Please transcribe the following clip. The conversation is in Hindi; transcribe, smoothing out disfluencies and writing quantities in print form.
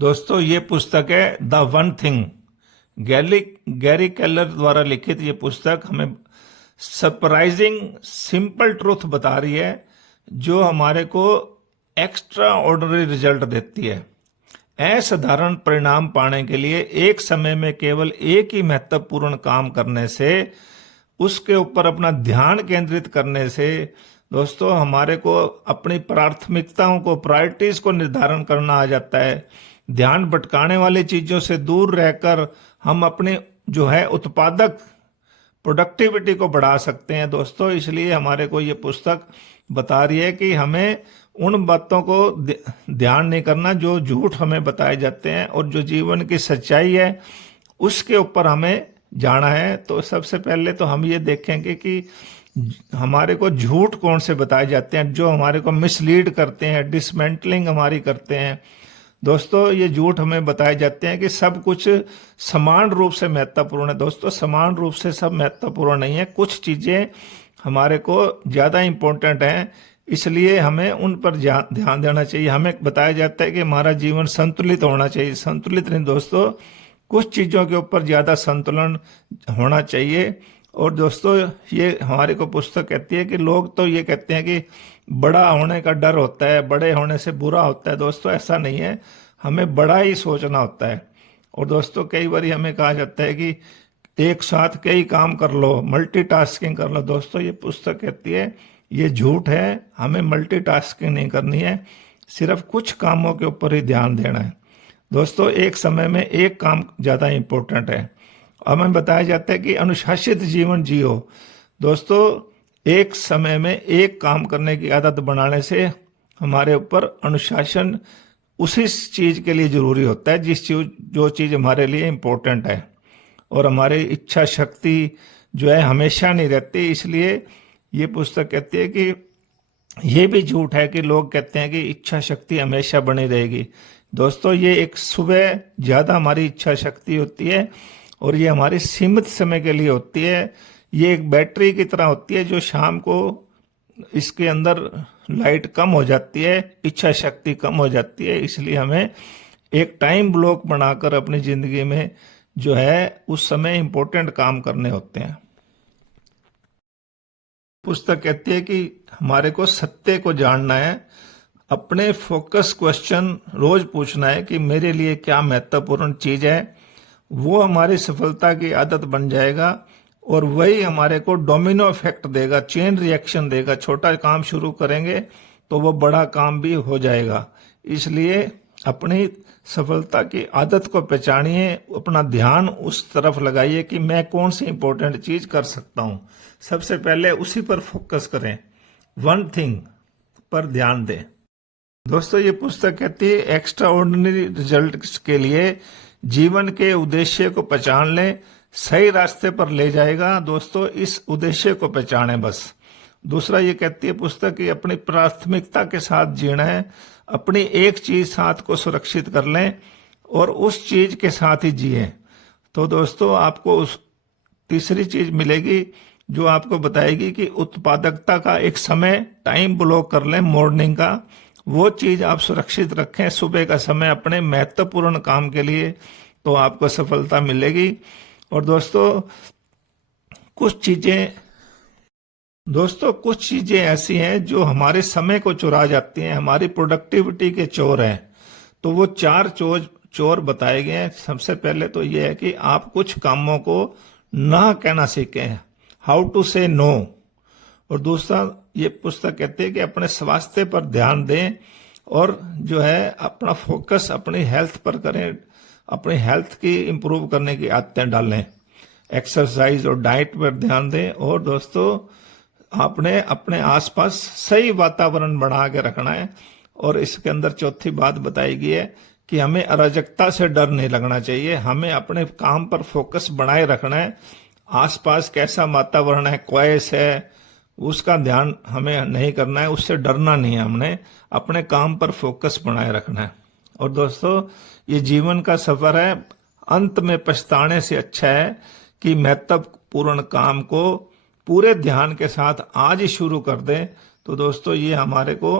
दोस्तों ये पुस्तक है the one thing. Gary Keller द्वारा लिखित ये पुस्तक हमें सरप्राइजिंग सिंपल ट्रूथ बता रही है जो हमारे को एक्स्ट्रा ऑर्डिनरी रिजल्ट देती है। असाधारण परिणाम पाने के लिए एक समय में केवल एक ही महत्वपूर्ण काम करने से, उसके ऊपर अपना ध्यान केंद्रित करने से दोस्तों हमारे को अपनी प्राथमिकताओं को, प्रायोरिटीज को निर्धारण करना आ जाता है। ध्यान भटकाने वाली चीजों से दूर रहकर हम अपने जो है उत्पादक प्रोडक्टिविटी को बढ़ा सकते हैं दोस्तों। इसलिए हमारे को ये पुस्तक बता रही है कि हमें उन बातों को ध्यान नहीं करना जो झूठ हमें बताए जाते हैं, और जो जीवन की सच्चाई है उसके ऊपर हमें जाना है। तो सबसे पहले तो हम ये देखेंगे कि हमारे को झूठ कौन से बताए जाते हैं जो हमारे को मिसलीड करते हैं, डिसमेंटलिंग हमारी करते हैं। दोस्तों ये झूठ हमें बताए जाते हैं कि सब कुछ समान रूप से महत्वपूर्ण है। दोस्तों समान रूप से सब महत्वपूर्ण नहीं है, कुछ चीजें हमारे को ज्यादा इंपॉर्टेंट हैं, इसलिए हमें उन पर ध्यान देना चाहिए। हमें बताया जाता है कि हमारा जीवन संतुलित होना चाहिए। संतुलित नहीं दोस्तों, कुछ चीजों के ऊपर ज्यादा संतुलन होना चाहिए। और दोस्तों ये हमारे को पुस्तक कहती है कि लोग तो ये कहते हैं कि बड़ा होने का डर होता है, बड़े होने से बुरा होता है। दोस्तों ऐसा नहीं है, हमें बड़ा ही सोचना होता है। और दोस्तों कई बार हमें कहा जाता है कि एक साथ कई काम कर लो, मल्टीटास्किंग कर लो। दोस्तों ये पुस्तक कहती है ये झूठ है, हमें मल्टीटास्किंग नहीं करनी है, सिर्फ कुछ कामों के ऊपर ही ध्यान देना है। दोस्तों एक समय में एक काम ज़्यादा इम्पोर्टेंट है। हमें बताया जाता है कि अनुशासित जीवन जियो। दोस्तों एक समय में एक काम करने की आदत बनाने से हमारे ऊपर अनुशासन उसी चीज़ के लिए ज़रूरी होता है जो चीज़ हमारे लिए इम्पोर्टेंट है। और हमारी इच्छा शक्ति जो है हमेशा नहीं रहती। इसलिए ये पुस्तक कहती है कि ये भी झूठ है कि लोग कहते हैं कि इच्छा शक्ति हमेशा बनी रहेगी। दोस्तों ये एक सुबह ज़्यादा हमारी इच्छा शक्ति होती है और ये हमारी सीमित समय के लिए होती है। ये एक बैटरी की तरह होती है जो शाम को इसके अंदर लाइट कम हो जाती है, इच्छा शक्ति कम हो जाती है। इसलिए हमें एक टाइम ब्लॉक बनाकर अपनी ज़िंदगी में जो है उस समय इम्पोर्टेंट काम करने होते हैं। पुस्तक कहती है कि हमारे को सत्य को जानना है, अपने फोकस क्वेश्चन रोज पूछना है कि मेरे लिए क्या महत्वपूर्ण चीज है। वो हमारी सफलता की आदत बन जाएगा और वही हमारे को डोमिनो इफेक्ट देगा, चेन रिएक्शन देगा। छोटा काम शुरू करेंगे तो वो बड़ा काम भी हो जाएगा। इसलिए अपनी सफलता की आदत को पहचानिए, अपना ध्यान उस तरफ लगाइए कि मैं कौन सी इंपॉर्टेंट चीज कर सकता हूं। सबसे पहले उसी पर फोकस करें, वन थिंग पर ध्यान दें। दोस्तों ये पुस्तक कहती है एक्स्ट्रा ऑर्डिनरी रिजल्ट के लिए जीवन के उद्देश्य को पहचान लें, सही रास्ते पर ले जाएगा। दोस्तों इस उद्देश्य को पहचानें बस। दूसरा ये कहती है पुस्तक कि अपनी प्राथमिकता के साथ जीना है, अपनी एक चीज साथ को सुरक्षित कर लें और उस चीज के साथ ही जिए। तो दोस्तों आपको उस तीसरी चीज मिलेगी जो आपको बताएगी कि उत्पादकता का एक समय टाइम ब्लॉक कर लें मॉर्निंग का, वो चीज आप सुरक्षित रखें सुबह का समय अपने महत्वपूर्ण काम के लिए, तो आपको सफलता मिलेगी। और दोस्तों कुछ चीजें ऐसी हैं जो हमारे समय को चुरा जाती हैं, हमारी प्रोडक्टिविटी के चोर हैं। तो वो 4 चोर बताए गए हैं। सबसे पहले तो ये है कि आप कुछ कामों को ना कहना सीखें, हाउ टू से नो। और दूसरा ये पुस्तक कहते हैं कि अपने स्वास्थ्य पर ध्यान दें और जो है अपना फोकस अपनी हेल्थ पर करें, अपनी हेल्थ की इंप्रूव करने की आदतें डालें, एक्सरसाइज और डाइट पर ध्यान दें। और दोस्तों आपने अपने आसपास सही वातावरण बना के रखना है। और इसके अंदर चौथी बात बताई गई है कि हमें अराजकता से डर नहीं लगना चाहिए, हमें अपने काम पर फोकस बनाए रखना है। आसपास कैसा वातावरण है, क्वेस है, उसका ध्यान हमें नहीं करना है, उससे डरना नहीं है, हमने अपने काम पर फोकस बनाए रखना है। और दोस्तों ये जीवन का सफर है, अंत में पछताने से अच्छा है कि महत्वपूर्ण काम को पूरे ध्यान के साथ आज ही शुरू कर दें। तो दोस्तों ये हमारे को